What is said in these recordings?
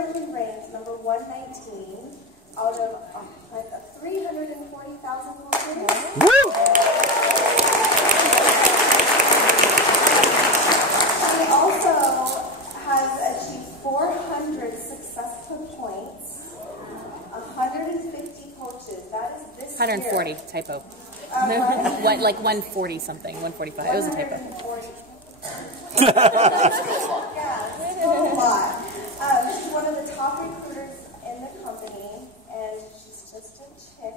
currently ranked number 119 out of 340,000 cities. Woo! She also has achieved 400 successful points, 150 coaches. That is this 140, year. typo. What, like 140 something, 145. It was a typo. 140. Yeah, it's a lot. She's one of the top recruiters in the company, and she's just a chick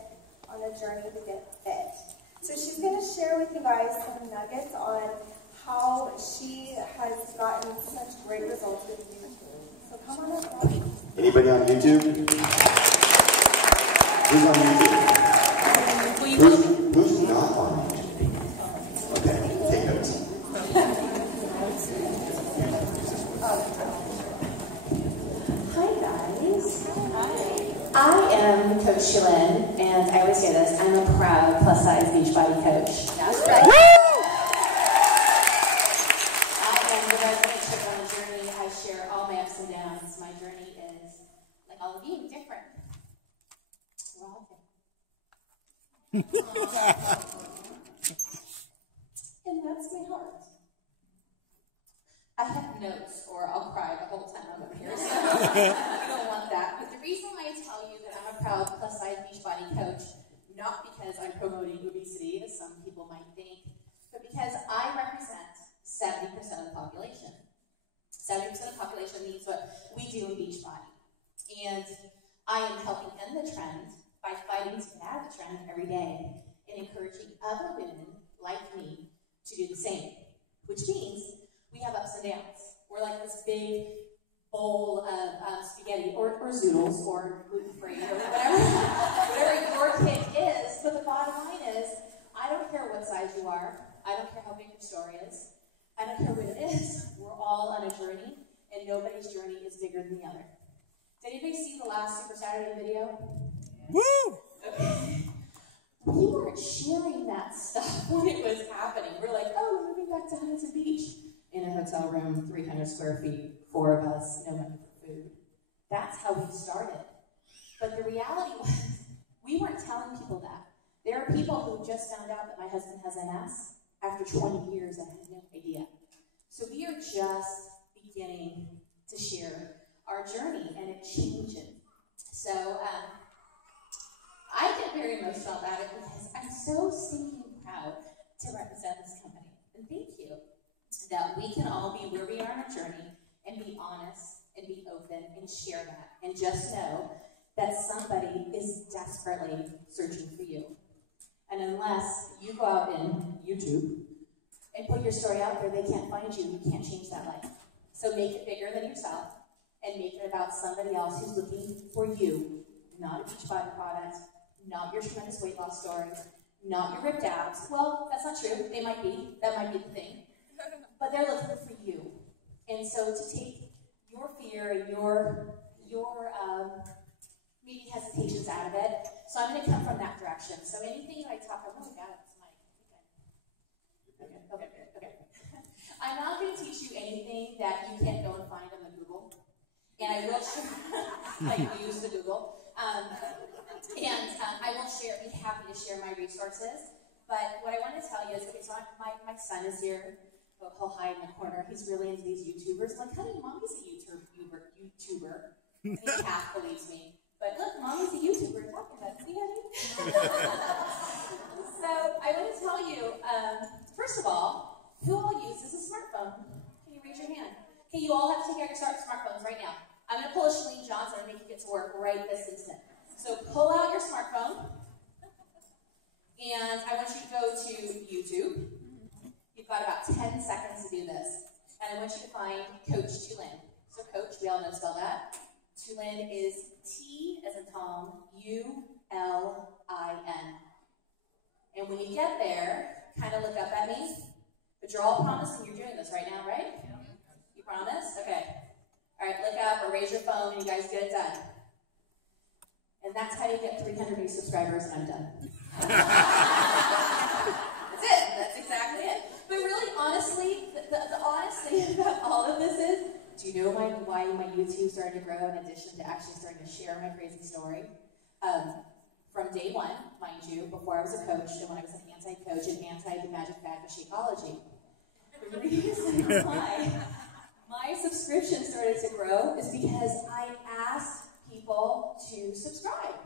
on a journey to get fit. So she's going to share with you guys some nuggets on how she has gotten such great results with YouTube. So come on up, Robbie. Anybody on YouTube? Who's on YouTube? Who's not on YouTube? Okay, take notes. Hi guys. Hi. I am Coach Tulin, and I always say this, I'm a proud plus-size Beachbody coach. That's right. I am the resident chick on the journey. I share all my ups and downs. My journey is, like all of you, different. We're all different. And that's my heart. I have notes, or I'll cry the whole time I'm up here, so I don't want that. But the reason why I tell you that I'm a proud plus-size Beachbody coach, not because I'm promoting obesity, as some people might think, but because I represent 70% of the population. 70% of the population means what we do in Beachbody. And I am helping end the trend by fighting to get out of the trend every day and encouraging other women like me to do the same, which means we have ups and downs. We're like this big bowl of spaghetti or zoodles or gluten-free or whatever your kick is. But the bottom line is, I don't care what size you are. I don't care how big your story is. I don't care what it is. We're all on a journey, and nobody's journey is bigger than the other. Did anybody see the last Super Saturday video? Woo! Okay. We weren't sharing that stuff when it was happening. We're like, oh, we're moving back to Huntington Beach. In a hotel room, 300 square feet, 4 of us, no money for food. That's how we started. But the reality was, we weren't telling people that. There are people who just found out that my husband has MS after 20 years and had no idea. So we are just beginning to share our journey, and it changes. So I get very emotional about it because I'm so stinking proud to represent this company. And thank you. That we can all be where we are on our journey and be honest and be open and share that. And just know that somebody is desperately searching for you. And unless you go out in YouTube and put your story out there, they can't find you. You can't change that life. So make it bigger than yourself and make it about somebody else who's looking for you. Not a Beachbody product, not your tremendous weight loss story, not your ripped abs. Well, that's not true. They might be. That might be the thing. But they're looking for you. And so to take your fear and your maybe hesitations out of it. So I'm going to come from that direction. So anything that I talk about, oh my God, it's Mike. Okay. I'm not going to teach you anything that you can't go and find on the Google. And I will use the Google. I will share, be happy to share my resources. But what I want to tell you is, okay, so my son is here. He'll hide in the corner. He's really into these YouTubers. Like, honey, mommy's a YouTuber. And he half believes me. But look, mommy's a YouTuber. Talking about it. See, honey? So I want to tell you, first of all, who all uses a smartphone? Can you raise your hand? Okay, you all have to take out your smartphones right now. I'm going to pull a Shalene Johnson and make you get to work right this instant. So pull out your smartphone. And I want you to go to YouTube. You've got about 10 seconds to do this. And I want you to find Coach Tulin. So Coach, we all know to spell that. Tulin is T as in Tom, U-L-I-N. And when you get there, kind of look up at me. But you're all promising you're doing this right now, right? You promise? Okay. All right, look up or raise your phone and you guys get it done. And that's how you get 300 new subscribers, and I'm done. That's it. That's exactly it. But really, honestly, the honest thing about all of this is Do you know why my YouTube started to grow in addition to actually starting to share my crazy story? From day one, mind you, before I was a coach, and when I was an anti-coach and anti-the magic bag of Shakeology, the reason why my subscription started to grow is because I asked people to subscribe.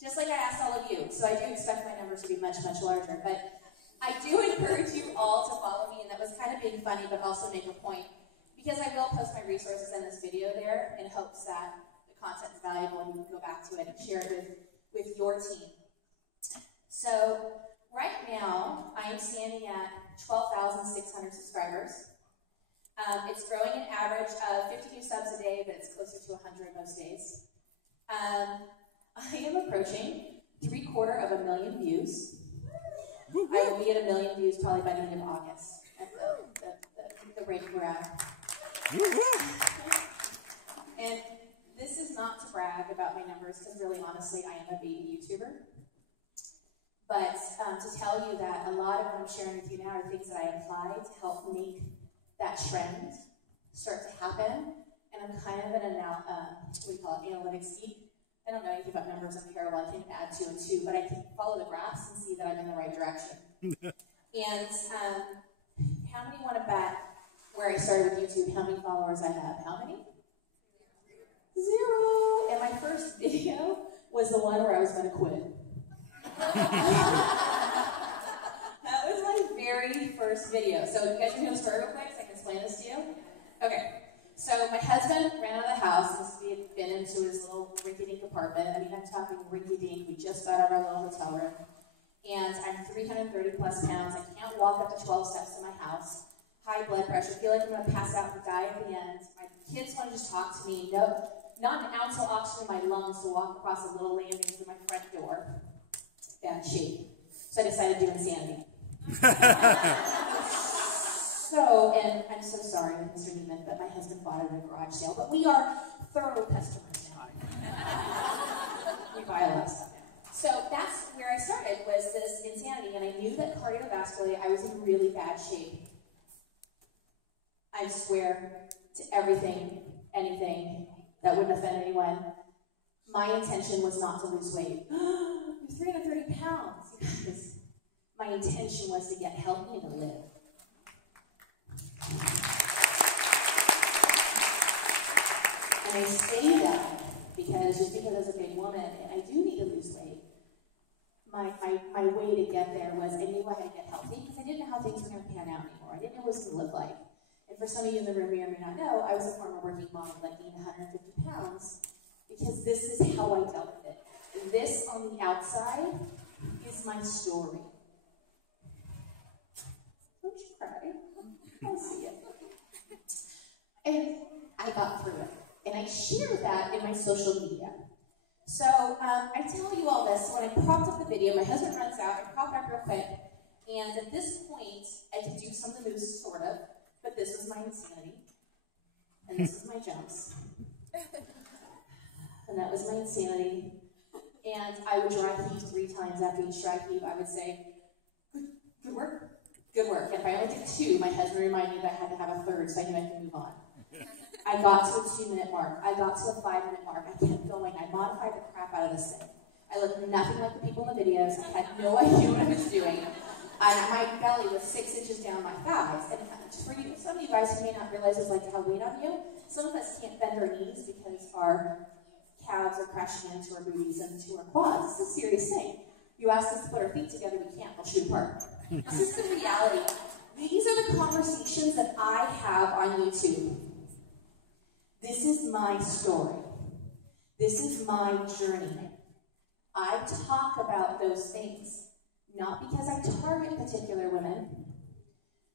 Just like I asked all of you. So I do expect my numbers to be much, much larger. But I do encourage you all to follow me, and that was kind of being funny, but also make a point. Because I will post my resources in this video there in hopes that the content is valuable and you can go back to it and share it with your team. So right now, I am standing at 12,600 subscribers. It's growing an average of 52 subs a day, but it's closer to 100 most days. I am approaching 750,000 views. I will be at 1 million views probably by the end of August at the rate we're at. And this is not to brag about my numbers, because really, honestly, I am a baby YouTuber. But to tell you that a lot of what I'm sharing with you now are things that I applied to help make that trend start to happen. And I'm kind of an analytics geek. I don't know anything about numbers. I'm terrible. I can add 2 and 2, but I can follow the graphs and see that I'm in the right direction. And how many want to bet where I started with YouTube, how many followers I have? How many? 0. And my first video was the one where I was going to quit. That was my very first video. So you guys can hear the story real quick so I can explain this to you? Okay. So my husband ran out of the house since we had been into his little rinky-dink apartment. I mean, I'm talking rinky-dink. We just got out of our little hotel room. And I'm 330 plus pounds. I can't walk up the 12 steps to my house. High blood pressure. I feel like I'm going to pass out and die at the end. My kids want to just talk to me. No, not an ounce of oxygen in my lungs to walk across a little landing to my front door. Bad shape. So I decided to do insanity. And I'm so sorry, Mr. Neiman, but my husband bought it at a garage sale. But we are thorough customers now. We buy a lot of stuff now. So that's where I started, was this insanity. And I knew that cardiovascularly, I was in really bad shape. I swear to everything, anything that wouldn't offend anyone. My intention was not to lose weight. You're 330 pounds. Because my intention was to get healthy and to live. And I say that because just because I was a big woman and I do need to lose weight, my way to get there was I knew I had to get healthy because I didn't know how things were going to pan out anymore. I didn't know what it was going to look like. And for some of you in the room may or may not know, I was a former working mom of like 150 pounds because this is how I dealt with it. This on the outside is my story. Don't you cry. I see it. And I got through it. And I shared that in my social media. So I tell you all this, when I propped up the video, my husband runs out, I prop it up real quick, and at this point, I could do some of the moves, sort of, but this was my insanity, and this is my jumps. And that was my insanity. And I would dry heave 3 times after each dry heave. I would say, good work, good work. And if I only did 2, my husband reminded me that I had to have a 3rd, so I knew I could move on. I got to a 2-minute mark. I got to a 5-minute mark. I kept going. I modified the crap out of this thing. I looked nothing like the people in the videos. I had no idea what I was doing. And my belly was 6 inches down my thighs. And for you, some of you guys who may not realize it's like to have weight on you, some of us can't bend our knees because our calves are crashing into our booties and into our quads. It's a serious thing. You ask us to put our feet together, we can't. We'll shoot apart. This is the reality. These are the conversations that I have on YouTube. This is my story. This is my journey. I talk about those things, not because I target particular women,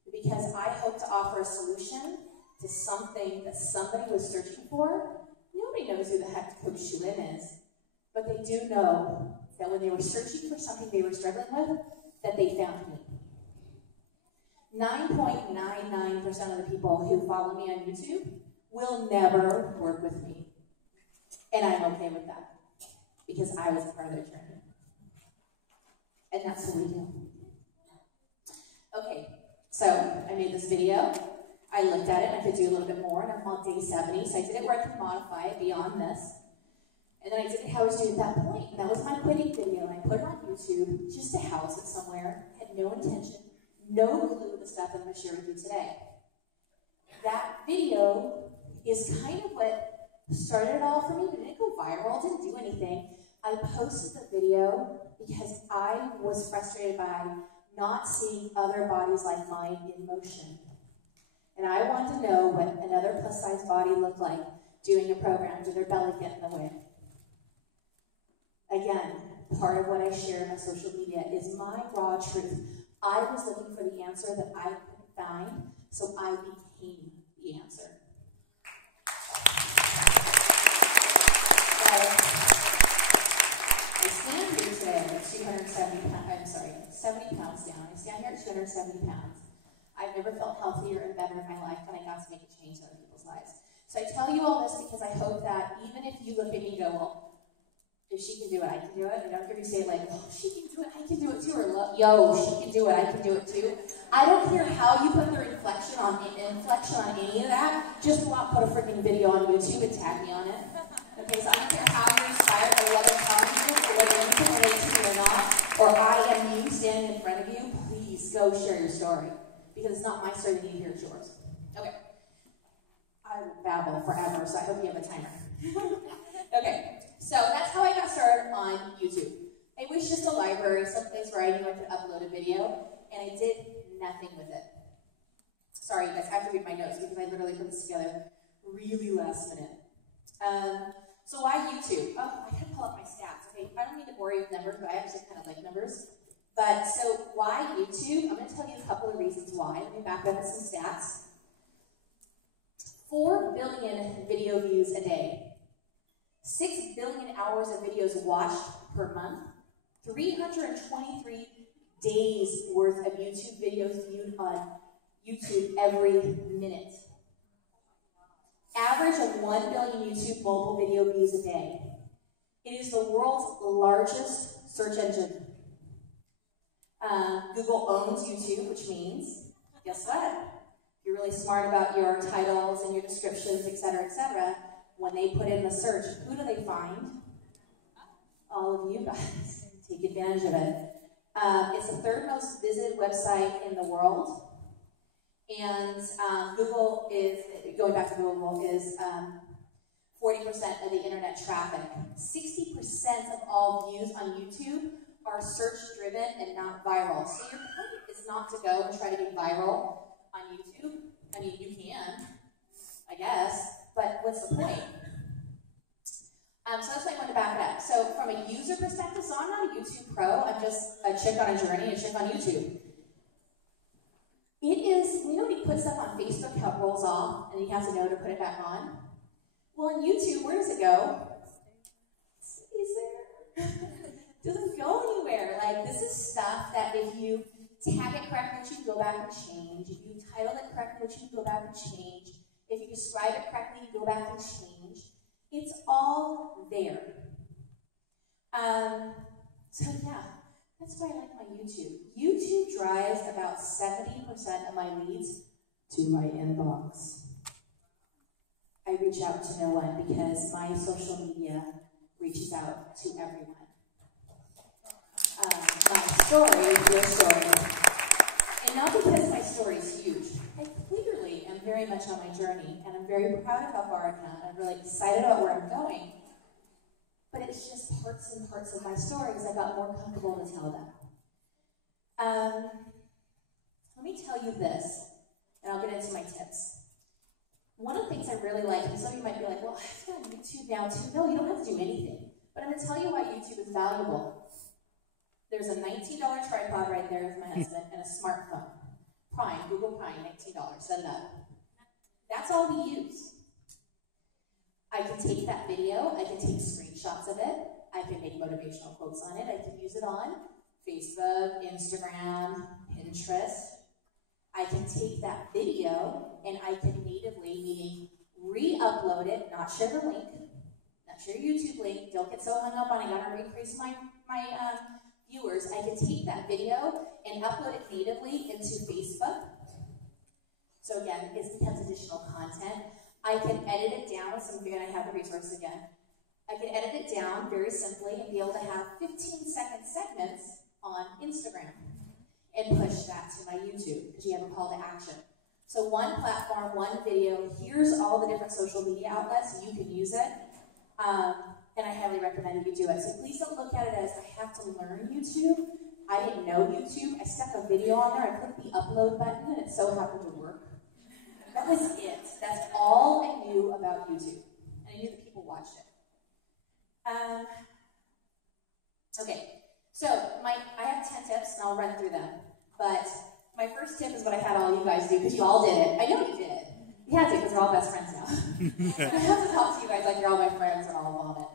but because I hope to offer a solution to something that somebody was searching for. Nobody knows who the heck Coach Tulin is, but they do know that when they were searching for something they were struggling with, that they found me. 9.99% of the people who follow me on YouTube will never work with me. And I'm okay with that, because I was a part of their journey. And that's what we do. Okay, so I made this video. I looked at it and I could do a little bit more, and I'm on day 70, so I did it where I could modify it beyond this. And then I did it how I was doing at that point. And that was my quitting video, and I put it on YouTube just to house it somewhere. Had no intention, no clue the stuff I'm going to share with you today. That video is kind of what started it all for me, but it didn't go viral, didn't do anything. I posted the video because I was frustrated by not seeing other bodies like mine in motion. And I wanted to know what another plus-size body looked like doing a program. Did their belly get in the way? Again, part of what I share on social media is my raw truth. I was looking for the answer that I couldn't find, so I became the answer. I stand here today at 270 pounds, I'm sorry, 70 pounds down. I stand here at 270 pounds. I've never felt healthier and better in my life when I got to make a change in other people's lives. So I tell you all this because I hope that even if you look at me and go, well, if she can do it, I can do it. And I don't hear you say like, oh, she can do it, I can do it too. Or, yo, she can do it, I can do it too. I don't care how you put the inflection on any of that. Just go out and put a freaking video on YouTube and tag me on it. Okay, so I don't care how you're inspired by what I'm telling you, or whether you can relate to me or not, or I am you standing in front of you, please go share your story. Because it's not my story, you need to hear it's yours. Okay. I will babble forever, so I hope you have a timer. Okay. So that's how I got started on YouTube. It was just a library, someplace where I knew I could upload a video, and I did nothing with it. Sorry, you guys, I have to read my notes because I literally put this together really last minute. So why YouTube? Oh, I gotta pull up my stats. Okay, I don't need to bore you with numbers, but I actually kind of like numbers. But so why YouTube? I'm going to tell you a couple of reasons why. Let me back up with some stats. 4 billion video views a day. 6 billion hours of videos watched per month, 323 days worth of YouTube videos viewed on YouTube every minute. Average of 1 billion YouTube mobile video views a day. It is the world's largest search engine. Google owns YouTube, which means, guess what? If you're really smart about your titles and your descriptions, etc., when they put in the search, who do they find? All of you guys. Take advantage of it. It's the 3rd most visited website in the world. And Google is, going back to Google, is 40% of the internet traffic. 60% of all views on YouTube are search-driven and not viral. So your point is not to go and try to be viral on YouTube. I mean, you can, I guess. But what's the point? So that's why I wanted to back it up. So from a user perspective, so I'm not a YouTube pro. I'm just a chick on a journey, a chick on YouTube. It is, you know when you put stuff on Facebook, how it rolls off, and you have to know to put it back on? Well, on YouTube, where does it go? It stays there. It doesn't go anywhere. Like, this is stuff that if you tag it correctly, which you can go back and change. If you title it correctly, which you can go back and change. If you describe it correctly, you go back and change. It's all there. So yeah, that's why I like my YouTube. YouTube drives about 70% of my leads to my inbox. I reach out to no one because my social media reaches out to everyone. My story, your story, and not because my story is huge. I clearly am very much on my journey, and I'm very proud of how far I've come. I'm really excited about where I'm going. But it's just parts and parts of my story because I got more comfortable to tell them. Let me tell you this, and I'll get into my tips. One of the things I really like, and some of you might be like, well, I've got YouTube now too. No, you don't have to do anything. But I'm going to tell you why YouTube is valuable. There's a $19 tripod right there with my husband and a smartphone. Prime, Google Prime, $19. Set it up. That's all we use. I can take that video, I can take screenshots of it, I can make motivational quotes on it, I can use it on Facebook, Instagram, Pinterest. I can take that video and I can natively, meaning re-upload it, not share the link, not share your YouTube link, don't get so hung up on I gotta increase my viewers. I can take that video and upload it natively into Facebook, So again, it becomes additional content. I can edit it down with some, again, I have the resource again. I can edit it down very simply and be able to have 15-second segments on Instagram and push that to my YouTube because you have a call to action. So one platform, one video, here's all the different social media outlets, you can use it. And I highly recommend that you do it. So please don't look at it as I have to learn YouTube. I didn't know YouTube. I stuck a video on there. I clicked the upload button, and it so happened to work. That was it. That's all I knew about YouTube. And I knew that people watched it. Okay, so I have 10 tips, and I'll run through them. But my first tip is what I had all you guys do, because you all did it. I know you did it. You had to, because we're all best friends now. I have to talk to you guys like you're all my friends and all vomit.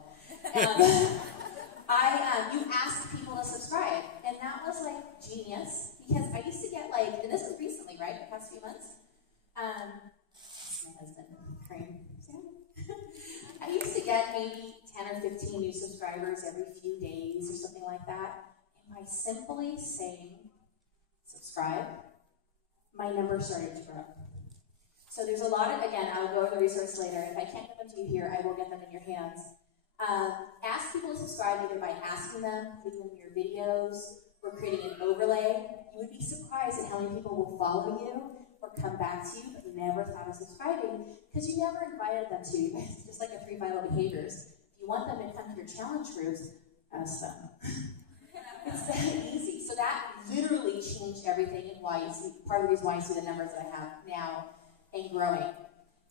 You asked people to subscribe, and that was like genius, because I used to get like, and this was recently, right, the past few months. My husband, Crane. I used to get maybe 10 or 15 new subscribers every few days or something like that, and by simply saying subscribe, my number started to grow. So there's a lot of, again, I'll go over the resource later. If I can't get them to you here, I will get them in your hands. Ask people to subscribe either by asking them, giving them your videos, or creating an overlay. You would be surprised at how many people will follow you or come back to you but never thought of subscribing because you never invited them to. Just like the 3 vital behaviors. If you want them to come to your challenge groups, ask them. It's that easy. So that literally changed everything and why you see, part of the reason why you see the numbers that I have now and growing.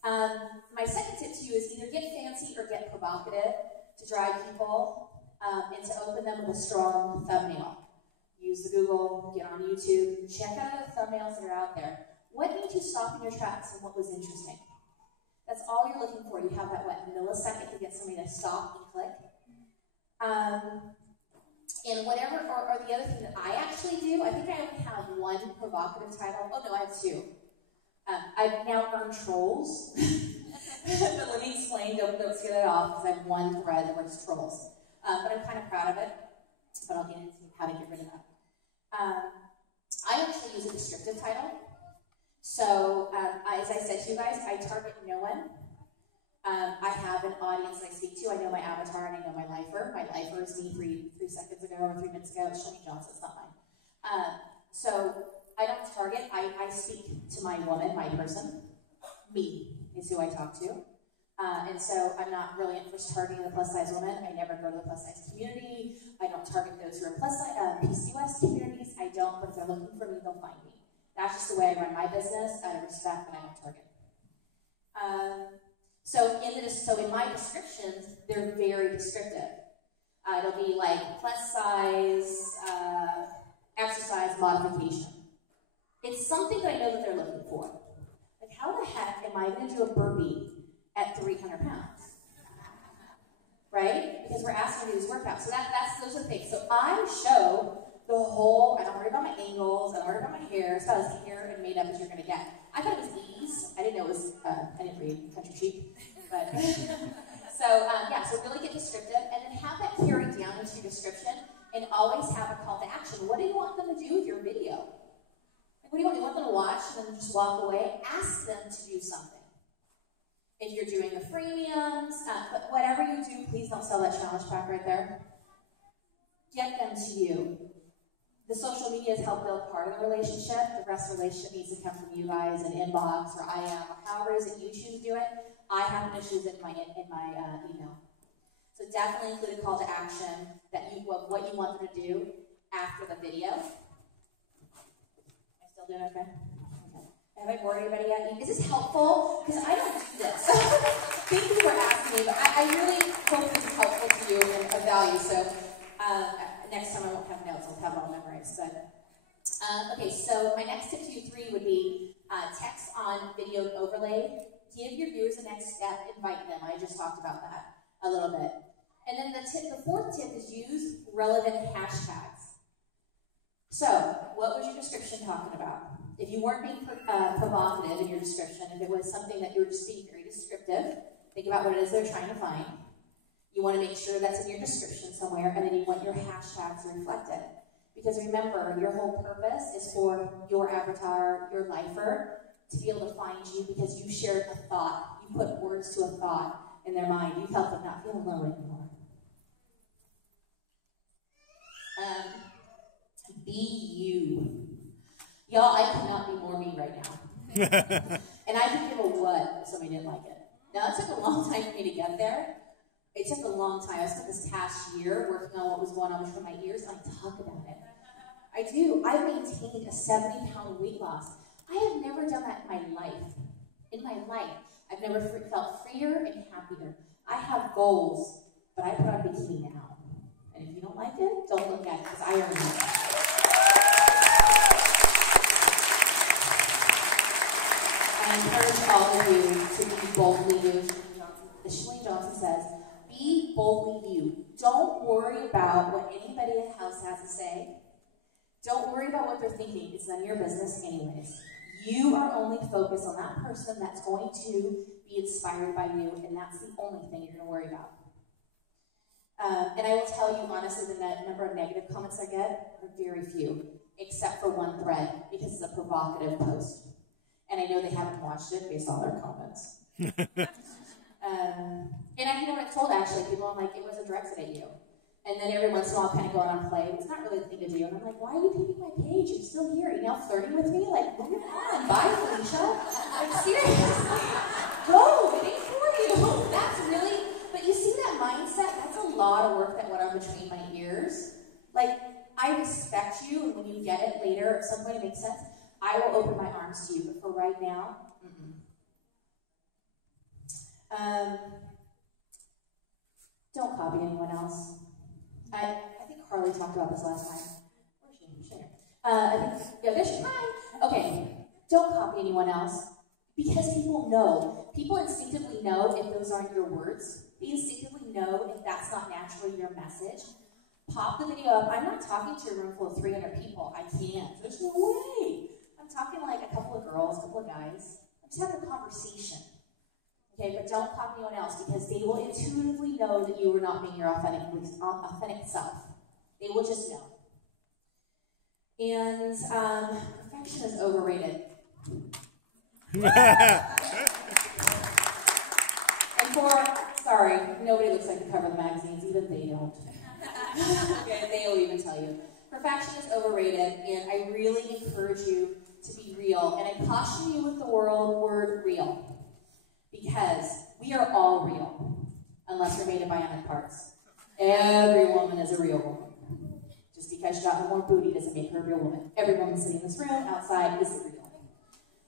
My second tip to you is either get fancy or get provocative to drive people and to open them with a strong thumbnail. Use the Google, get on YouTube, check out the thumbnails that are out there. What made you stop in your tracks and what was interesting? That's all you're looking for. You have that, millisecond to get somebody to stop and click. And whatever, or the other thing that I actually do, I think I only have one provocative title. Oh no, I have 2. I've now earned trolls. But let me explain, don't scare that off, because I have one thread that works trolls. But I'm kind of proud of it, but I'll get into how to get rid of that. I actually use a descriptive title. So, as I said to you guys, I target no one. I have an audience I speak to. I know my avatar and I know my lifer. My lifer is me 3 seconds ago or 3 minutes ago. It's Shelley Johnson, it's not mine. So, I don't target. I speak to my woman, my person. Me is who I talk to. And so I'm not really interested in targeting the plus-size woman. I never go to the plus-size community. I don't target those who are PCOS communities. I don't, but if they're looking for me, they'll find me. That's just the way I run my business, out of respect, but I don't target. So in my descriptions, they're very descriptive. It'll be like plus-size, exercise modification. It's something that I know that they're looking for. Like, how the heck am I going to do a burpee at 300 pounds? Right? Because we're asking to do this workout. So those are the things. So I show the whole, I don't worry about my angles, I don't worry about my hair. It's about as hair and made up as you're going to get. I thought it was ease. I didn't know it was, I didn't read Country Sheep. But, so really get descriptive and then have that carry down into your description and always have a call to action. What do you want them to do with your video? What do you want? You want them to watch and then just walk away? Ask them to do something. If you're doing the freemiums, but whatever you do, please don't sell that challenge pack right there. Get them to you. The social media has helped build part of the relationship. The rest of the relationship needs to come from you guys, an inbox, or IM, or however it is that you choose to do it. I happen to choose it in my email. So definitely include a call to action that what you want them to do after the video. Am I still doing okay? Have I bored anybody yet? Is this helpful? Because I don't do this. Thank you for asking me, but I really hope this is helpful to you and of value. So next time I won't have notes, I'll have it all memorized. But okay, so my next tip to you 3 would be text on video overlay. Give your viewers the next step, invite them. I just talked about that a little bit. And then the 4th tip is use relevant hashtags. So, what was your description talking about? If you weren't being provocative in your description, if it was something that you were just being very descriptive, think about what it is they're trying to find. You want to make sure that's in your description somewhere, and then you want your hashtags to reflect it. Because remember, your whole purpose is for your avatar, your lifer, to be able to find you because you shared a thought. You put words to a thought in their mind. You've helped them not feel alone anymore. Be you. Y'all, I could not be more me right now. And I could give a what if somebody didn't like it. Now, it took a long time for me to get there. It took a long time. I spent this past year working on what was going on between my ears, and I talk about it. I do. I've maintained a 70-pound weight loss. I have never done that in my life. In my life, I've never felt freer and happier. I have goals, but I put on bikini now. And if you don't like it, don't look at it, because I already know. I encourage all of you to be boldly you. As Shalene Johnson says, be boldly you. Don't worry about what anybody else has to say. Don't worry about what they're thinking. It's none of your business anyways. You are only focused on that person that's going to be inspired by you, and that's the only thing you're going to worry about. And I will tell you honestly, the number of negative comments I get are very few, except for one thread, because it's a provocative post. And I know they haven't watched it based on their comments. And I know what I told actually, people are like, it wasn't directed at you. And then every once in a while, kind of going on play. It's not really the thing to do. And I'm like, why are you picking my page? You're still here. You're now flirting with me? Like, move on. Bye, Felicia. Like, seriously. Go. It ain't for you. That's really, but you see that mindset? That's a lot of work that went on between my ears. Like, I respect you, and when you get it later, at some point it makes sense, I will open my arms to you. But for right now, don't copy anyone else. I think Carly talked about this last time. Where's she? She's here. I think, yeah, there she is. Hi. Okay, don't copy anyone else because people know. People instinctively know if those aren't your words. They instinctively know if that's not naturally your message. Pop the video up. I'm not talking to a room full of 300 people. I can't. There's no way. I'm talking like a couple of girls, a couple of guys. I'm just having a conversation. Okay, but don't copy anyone else because they will intuitively know that you are not being your authentic self. They will just know. And perfection is overrated. Sorry, nobody looks like the cover of the magazines, even they don't. Okay, they will even tell you. Perfection is overrated, and I really encourage you to be real. And I caution you with the word real. Because we are all real, unless we're made of bionic parts. Every woman is a real woman. Just because she got more booty doesn't make her a real woman. Every woman sitting in this room, outside, is real.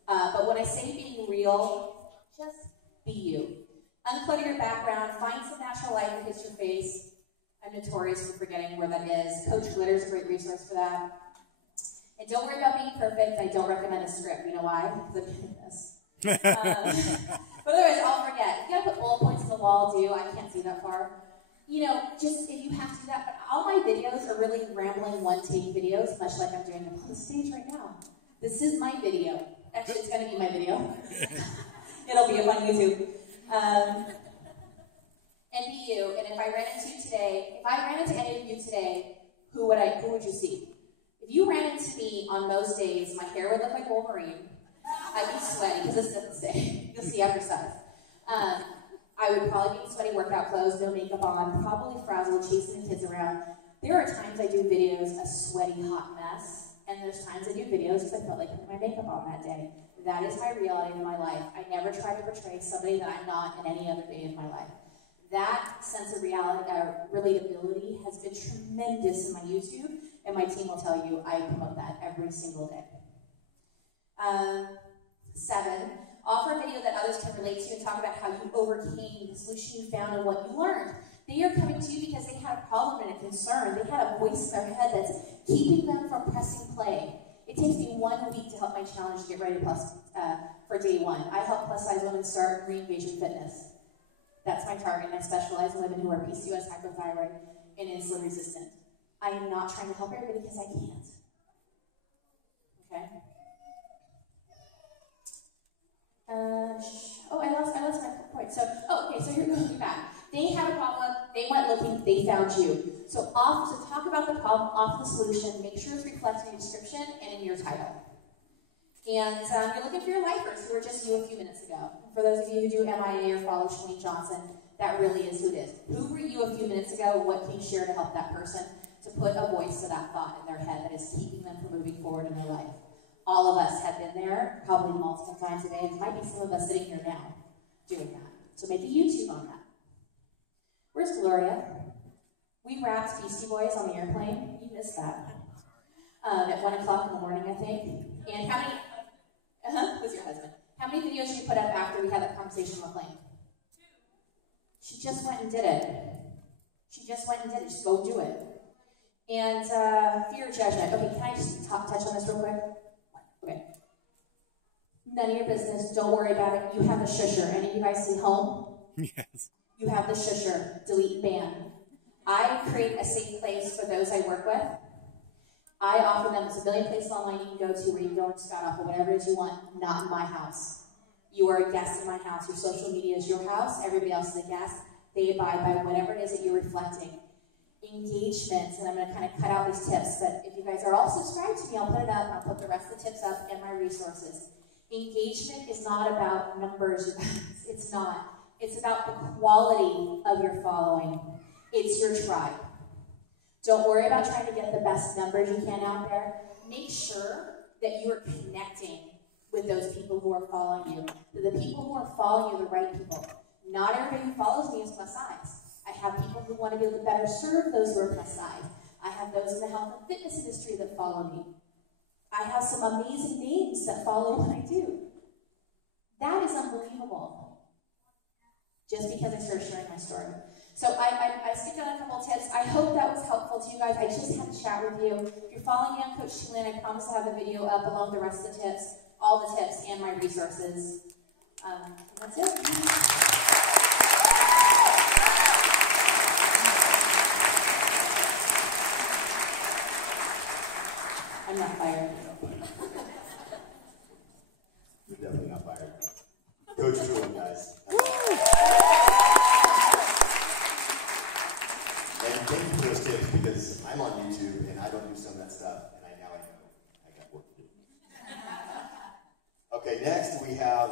But when I say being real, just be you. Unclutter your background, find some natural light that hits your face. I'm notorious for forgetting where that is. Coach Glitter is a great resource for that. And don't worry about being perfect. I don't recommend a script. You know why? Because I'm doing this. But otherwise, I'll forget. You gotta put bullet points on the wall, do. I can't see that far. You know, just if you have to do that. But all my videos are really rambling one-take videos, much like I'm doing on the stage right now. This is my video. Actually, it's gonna be my video. It'll be up on YouTube. And be you. And if I ran into any of you today, who would you see? If you ran into me on most days, my hair would look like Wolverine. I'd be sweaty, because this doesn't say. You'll see after stuff. I would probably be in sweaty workout clothes, no makeup on, probably frazzled, chasing the kids around. There are times I do videos a sweaty, hot mess, and there's times I do videos because I felt like putting my makeup on that day. That is my reality in my life. I never try to portray somebody that I'm not in any other day of my life. That sense of reality, relatability has been tremendous in my YouTube, and my team will tell you I promote that every single day. 7, offer a video that others can relate to and talk about how you overcame the solution you found and what you learned. They are coming to you because they had a problem and a concern. They had a voice in their head that's keeping them from pressing play. It takes me 1 week to help my challenge get ready for day 1. I help plus-size women start re-engaging fitness. That's my target, and I specialize in women who are PCOS, hypothyroid, and insulin resistant. I am not trying to help everybody because I can't. Okay? I lost my point. So you're going back. They had a problem, they went looking, they found you. So talk about the problem, offer the solution, make sure it's reflected in your description and in your title. And you're looking for your lifers who were just you a few minutes ago. For those of you who do MIA or follow Tulin Johnson, that really is who it is. Who were you a few minutes ago? What can you share to help that person to put a voice to that thought in their head that is keeping them from moving forward in their life? All of us have been there, probably multiple times a day. There might be some of us sitting here now doing that. So make a YouTube on that. Where's Gloria? We rapped Beastie Boys on the airplane. You missed that. At 1 o'clock in the morning, I think. And how many... Who's your husband? How many videos did you put up after we had that conversation on the plane? 2. She just went and did it. She just went and did it. Just go do it. And fear of judgment. Okay, can I just touch on this real quick? Okay. None of your business. Don't worry about it. You have the shusher. Any of you guys see home? Yes. You have the shusher. Delete, ban. I create a safe place for those I work with. I offer them, there's a million places online you can go to where you can go and spout off or whatever it is you want, not in my house. You are a guest in my house. Your social media is your house. Everybody else is a guest. They abide by whatever it is that you're reflecting. Engagement, and I'm going to kind of cut out these tips, but if you guys are all subscribed to me, I'll put it up. I'll put the rest of the tips up and my resources. Engagement is not about numbers. It's not. It's about the quality of your following. It's your tribe. Don't worry about trying to get the best numbers you can out there. Make sure that you are connecting with those people who are following you. That the people who are following you are the right people. Not everybody who follows me is plus size. I have people who want to be able to better serve those who are plus size. I have those in the health and fitness industry that follow me. I have some amazing names that follow what I do. That is unbelievable. Just because I started sharing my story. So I skipped on a couple of tips. I hope that was helpful to you guys. I just had to chat with you. If you're following me on Coach Tulin, I promise to have the video up along with the rest of the tips, all the tips, and my resources. That's it. I'm not fired. You're definitely not fired. Coach Tulin, guys. And thank you for those tips because I'm on YouTube and I don't do some of that stuff, and I know I got work to do. Okay, next we have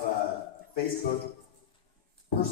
Facebook